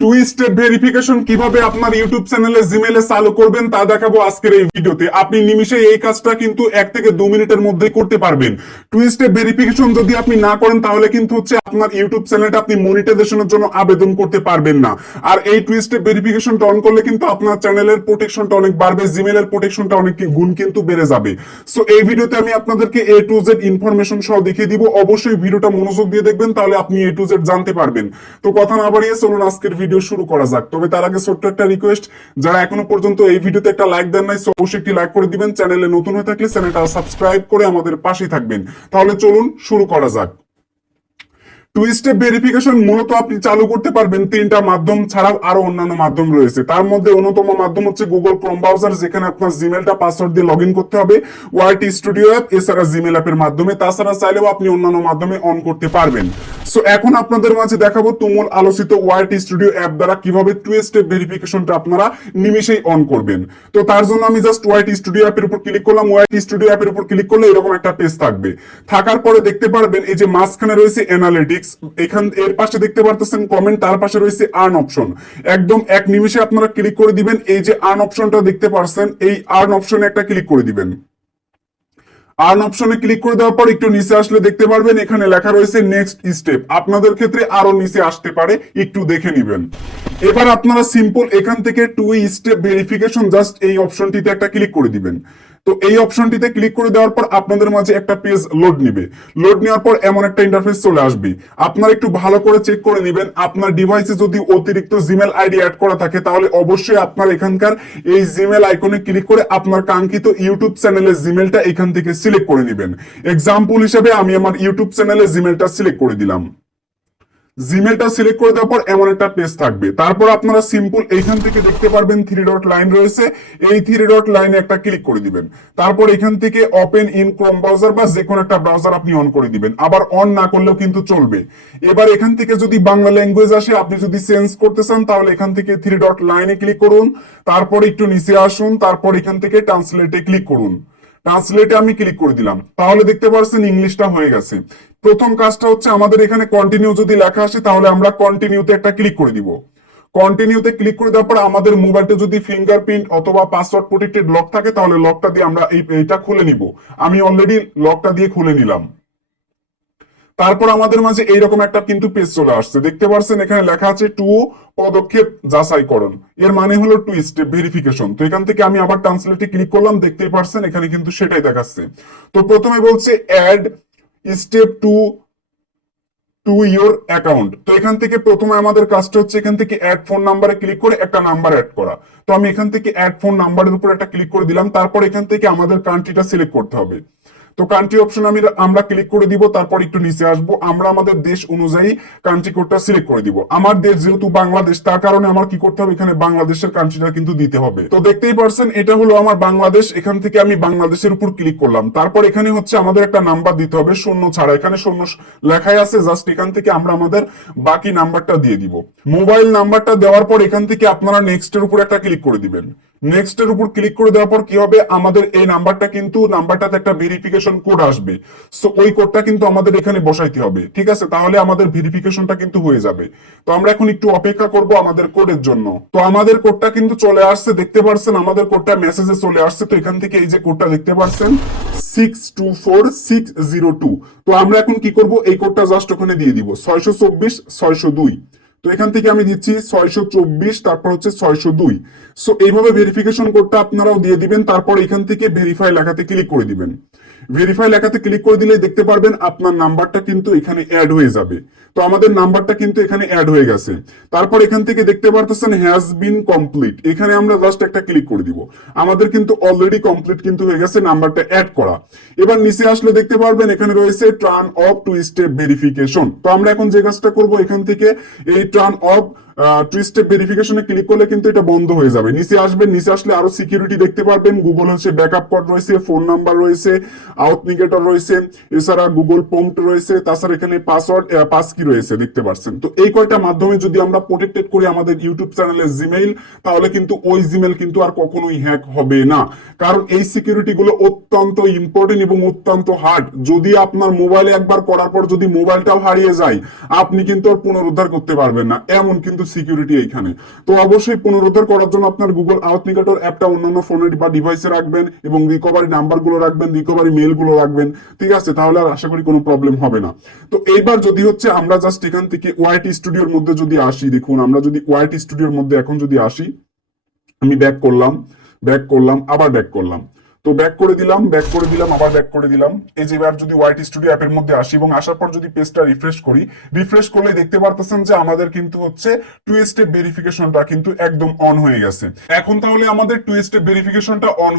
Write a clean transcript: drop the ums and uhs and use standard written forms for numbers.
Two step verification কিভাবে আপনার YouTube চ্যানেলে জিমেলে চালু করবেন তা দেখাবো আজকের এই ভিডিওতে। আপনি নিমিষে এই কাজটা কিন্তু 1 থেকে 2 মিনিটের মধ্যে করতে পারবেন। টু স্টেপ ভেরিফিকেশন যদি আপনি না করেন তাহলে কিন্তু আপনার ইউটিউব চ্যানেলটা আপনি মনিটাইজেশনের জন্য আবেদন করতে পারবেন না। আর এই টু স্টেপ ভেরিফিকেশনটা অন করলে কিন্তু আপনার চ্যানেলের প্রোটেকশনটা অনেক বাড়বে, জিমেলের প্রোটেকশনটা অনেক গুণ কিন্তু বেড়ে যাবে। সো এই ভিডিওতে আমি আপনাদেরকে A to Z ইনফরমেশন সহ দেখিয়ে দিব। অবশ্যই ভিডিওটা মনোযোগ দিয়ে দেখবেন, তাহলে আপনি A to Z জানতে পারবেন। তো কথা না বাড়িয়ে চলুন আজকের ভিডিও শুরু করা যাক। তবে তার আগে ছোট্ট একটা রিকোয়েস্ট, যারা এখনো পর্যন্ত এই ভিডিওতে একটা লাইক দেন নাই অবশ্যই একটি লাইক করে দিবেন। চ্যানেলে নতুন হয়ে থাকলে চ্যানেলটা সাবস্ক্রাইব করে আমাদের পাশেই থাকবেন। তাহলে চলুন শুরু করা যাক। টু স্টেপ ভেরিফিকেশন মূলত আপনি চালু করতে পারবেন 3টা মাধ্যম ছাড়াও আরো অন্যান্য মাধ্যম রয়েছে। তার মধ্যে অন্যতম মাধ্যম হচ্ছে গুগল ক্রোম ব্রাউজার, যেখানে আপনার জিমেলটা পাসওয়ার্ড দিয়ে লগ ইন করতে হবে, ওয়াইটি স্টুডিও অ্যাপ, এছাড়া জিমেল অ্যাপের মাধ্যমে। তাছাড়া চাইলেও আপনি অন্যান্য মাধ্যমে অন করতে পারবেন। সো এখন আপনাদের মাঝে দেখাবো তুমুল আলোচিত ওয়াইটি স্টুডিও অ্যাপ দ্বারা কিভাবে টু স্টেপ ভেরিফিকেশনটা আপনারা নিমিশেই অন করবেন। তো তার জন্য আমি জাস্ট ওয়াইটি স্টুডিও অ্যাপের উপর ক্লিক করলাম। ওয়াইটি স্টুডিও অ্যাপের উপর ক্লিক করলে এরকম একটা পেজ থাকবে। থাকার পরে দেখতে পারবেন এই যে মাঝখানে রয়েছে অ্যানালিটিক্স, এখান এর পাশে দেখতে পারতেছেন কমেন্ট, তার পাশে রয়েছে আর্ন অপশন। একদম 1 নিমিষে আপনারা ক্লিক করে দিবেন। এই যে আর্ন অপশনটা দেখতে পারছেন, এই আর্ন অপশনে একটা ক্লিক করে দিবেন। আর্ন অপশনে ক্লিক করে দেওয়ার পর একটু নিচে আসলে দেখতে পারবেন এখানে লেখা রয়েছে নেক্সট স্টেপ। আপনাদের ক্ষেত্রে আরো নিচে আসতে পারে, একটু দেখে নিবেন। এবার আপনারা সিম্পল এখান থেকে টু স্টেপ ভেরিফিকেশন জাস্ট এই অপশনটিতে একটা ক্লিক করে দিবেন। তো এই অপশনটিতে ক্লিক করে দেওয়ার পর আপনাদের মাঝে একটা পেজ লোড নিবে। লোড নেওয়ার পর এমন একটা ইন্টারফেস চলে আসবে। আপনারা একটু ভালো করে চেক করে নেবেন, আপনার ডিভাইসে যদি অতিরিক্ত জিমেল আইডি অ্যাড করা থাকে তাহলে অবশ্যই আপনার এখানকার এই জিমেল আইকনে ক্লিক করে আপনার কাঙ্ক্ষিত ইউটিউব চ্যানেলের জিমেলটা এখান থেকে সিলেক্ট করে নেবেন। এক্সাম্পল হিসেবে আমি আমার ইউটিউব চ্যানেলের জিমেলটা সিলেক্ট করে দিলাম। জিমেলটা সিলেক্ট করে দেওয়ার পর এমন একটা পেজ থাকবে। তারপর আপনারা সিম্পল এইখান থেকে দেখতে পারবেন 3 ডট লাইন রয়েছে, এই 3 ডট লাইনে একটা ক্লিক করে দিবেন। তারপর এখান থেকে ওপেন ইন ক্রোম ব্রাউজার বা যে কোনো একটা ব্রাউজার আপনি অন করে দিবেন। আবার অন না করলেও কিন্তু চলবে। এবার এখান থেকে যদি বাংলা ল্যাঙ্গুয়েজ আসে, আপনি যদি চেঞ্জ করতে চান তাহলে এখান থেকে 3 ডট লাইনে ক্লিক করুন। তারপর একটু নিচে আসুন, তারপর এখান থেকে ট্রান্সলেটে ক্লিক করুন। ট্রান্সলেটে আমি ক্লিক করে দিলাম, তাহলে দেখতে পাচ্ছেন ইংলিশটা হয়ে গেছে। প্রথম কাজটা হচ্ছে আমাদের এখানে কন্টিনিউ যদি লেখা আসে তাহলে আমরা কন্টিনিউতে একটা ক্লিক করে দিব। কন্টিনিউতে ক্লিক করে দেওয়ার পর আমাদের মোবাইলটা যদি ফিঙ্গারপ্রিন্ট অথবা পাসওয়ার্ড প্রোটেক্টেড লক থাকে তাহলে লকটা দিয়ে আমরা এইটা খুলে নিব। আমি অলরেডি লকটা দিয়ে খুলে নিলাম। তারপর আমাদের মাঝে এইরকম একটা কিন্তু পেজ চলে আসছে। দেখতে পাচ্ছেন এখানে লেখা আছে টু পদক্ষেপ যাচাইকরণ, এর মানে হলো টু স্টেপ ভেরিফিকেশন। তো এখান থেকে আমি আবার ট্রান্সলেটে ক্লিক করলাম, দেখতেই পাচ্ছেন এখানে কিন্তু সেটাই দেখাচ্ছে। তো প্রথমে বলছে add step two to your account. তো এখান থেকে প্রথমে আমাদের কাজটা হচ্ছে এখান থেকে অ্যাড ফোন নাম্বারে ক্লিক করে একটা নাম্বার অ্যাড করা। তো আমি এখান থেকে অ্যাড ফোন নাম্বারের উপর একটা ক্লিক করে দিলাম। তারপর এখান থেকে আমাদের কান্ট্রিটা সিলেক্ট করতে হবে। তো কান্ট্রি অপশন আমরা ক্লিক করে দিব। তারপর একটু নিচে আসবো, আমরা আমাদের দেশ অনুযায়ী কান্ট্রি কোডটা সিলেক্ট করে দিব। আমার দেশ যেহেতু বাংলাদেশ, তার কারণে আমার কি করতে হবে, এখানে বাংলাদেশের কান্ট্রিটা কিন্তু দিতে হবে। তো দেখতেই পারছেন এটা হলো আমার বাংলাদেশ। এখান থেকে আমি বাংলাদেশের উপর ক্লিক করলাম। তারপর এখানে হচ্ছে আমাদের একটা নাম্বার দিতে হবে শূন্য ছাড়া, এখানে শূন্য লেখাই আছে। জাস্ট এখান থেকে আমরা আমাদের বাকি নাম্বারটা দিয়ে দিব। মোবাইল নাম্বারটা দেওয়ার পর এখান থেকে আপনারা নেক্সট এর উপর একটা ক্লিক করে দিবেন। নেক্সট এর উপর ক্লিক করে দেওয়ার পর কি হবে, আমাদের এই নাম্বারটা কিন্তু নাম্বারটাতে একটা ভেরিফিকেশন কোড আসবে। সো ওই কোডটা কিন্তু আমাদের এখানে বসাইতে হবে, ঠিক আছে? তাহলে আমাদের ভেরিফিকেশনটা কিন্তু হয়ে যাবে। তো আমরা এখন একটু অপেক্ষা করব আমাদের কোডের জন্য। তো আমাদের কোডটা কিন্তু চলে আসছে, দেখতে পাচ্ছেন আমাদের কোডটা মেসেজে চলে আসছে। তো এখান থেকে এই যে কোডটা দেখতে পাচ্ছেন 624602। তো আমরা এখন কি করব, এই কোডটা জাস্ট ওখানে দিয়ে দিব 624 602। তো এখান থেকে আমি দিচ্ছি 624, তারপর হচ্ছে 602। সো এইভাবে ভেরিফিকেশন কোডটা আপনারাও দিয়ে দিবেন। তারপর এখান থেকে ভেরিফাই লেখাতে ক্লিক করে দিবেন। ভেরিফাই লেখাতে ক্লিক করে দিলে দেখতে পারবেন আপনার নাম্বারটা কিন্তু এখানে অ্যাড হয়ে যাবে। তো আমাদের নাম্বারটা কিন্তু এখানে অ্যাড হয়ে গেছে। তারপর এখান থেকে দেখতে পারতেছেন হ্যাজ বিন কমপ্লিট, এখানে আমরা জাস্ট একটা ক্লিক করে দিব। আমাদের কিন্তু অলরেডি কমপ্লিট কিন্তু হয়ে গেছে নাম্বারটা অ্যাড করা। এবার নিচে আসলে দেখতে পারবেন এখানে রয়েছে turn off two step verification. তো আমরা এখন যে কাজটা করব, এখান থেকে এই টার্ন অফ টু স্টেপ ভেরিফিকেশনে ক্লিক করলে কিন্তু এটা বন্ধ হয়ে যাবে। নিচে আসবেন, নিচে আসলে আরো সিকিউরিটি দেখতে পারবেন। গুগল হচ্ছে ব্যাকআপ কোড রয়েছে, ফোন নাম্বার রয়েছে, আউথনিকেটর রয়েছে, এছাড়া গুগল প্রম্পট রয়েছে, তাছাড়া এখানে পাসওয়ার্ড পাস কি রয়েছে দেখতে পাচ্ছেন। তো এই কয়টা মাধ্যমে যদি আমরা প্রোটেক্টেড করি আমাদের ইউটিউব চ্যানেলের জিমেইল, তাহলে কিন্তু ওই জিমেইল কিন্তু আর কখনোই হ্যাক হবে না। কারণ এই সিকিউরিটি গুলো অত্যন্ত ইম্পর্টেন্ট এবং অত্যন্ত হার্ড। যদি আপনার মোবাইলে একবার করার পর যদি মোবাইলটাও হারিয়ে যায়, আপনি কিন্তু আর পুনরুদ্ধার করতে পারবেন না, এমন কিন্তু সিকিউরিটি এইখানে। তো অবশ্যই পুনরুদ্ধার করার জন্য আপনার গুগল অথেন্টিকেটর অ্যাপটা অন্যান্য ফোনের বা ডিভাইসে রাখবেন এবং রিকভারি নাম্বারগুলো রাখবেন, রিকভারি মেলগুলো রাখবেন, ঠিক আছে? তাহলে আর আশা করি কোনো প্রবলেম হবে না। তো এইবার যদি হচ্ছে আমরা জাস্ট এখান থেকে ওয়াইটি স্টুডিওর মধ্যে যদি আসি, দেখুন আমরা যদি ওয়াইটি স্টুডিওর মধ্যে এখন যদি আসি, আমি ব্যাক করলাম, আবার ব্যাক করলাম। তো ব্যাক করে দিলাম, আবার ব্যাক করে দিলাম। এই যে এবার যদি ওয়াইটি স্টুডিও অ্যাপের মধ্যে আসি এবং আসার পর যদি পেজটা রিফ্রেশ করলে দেখতে পারতেছেন যে আমাদের কিন্তু হচ্ছে টু স্টেপ ভেরিফিকেশনটা কিন্তু একদম অন হয়ে গেছে। এখন তাহলে আমাদের টু স্টেপ ভেরিফিকেশনটা অন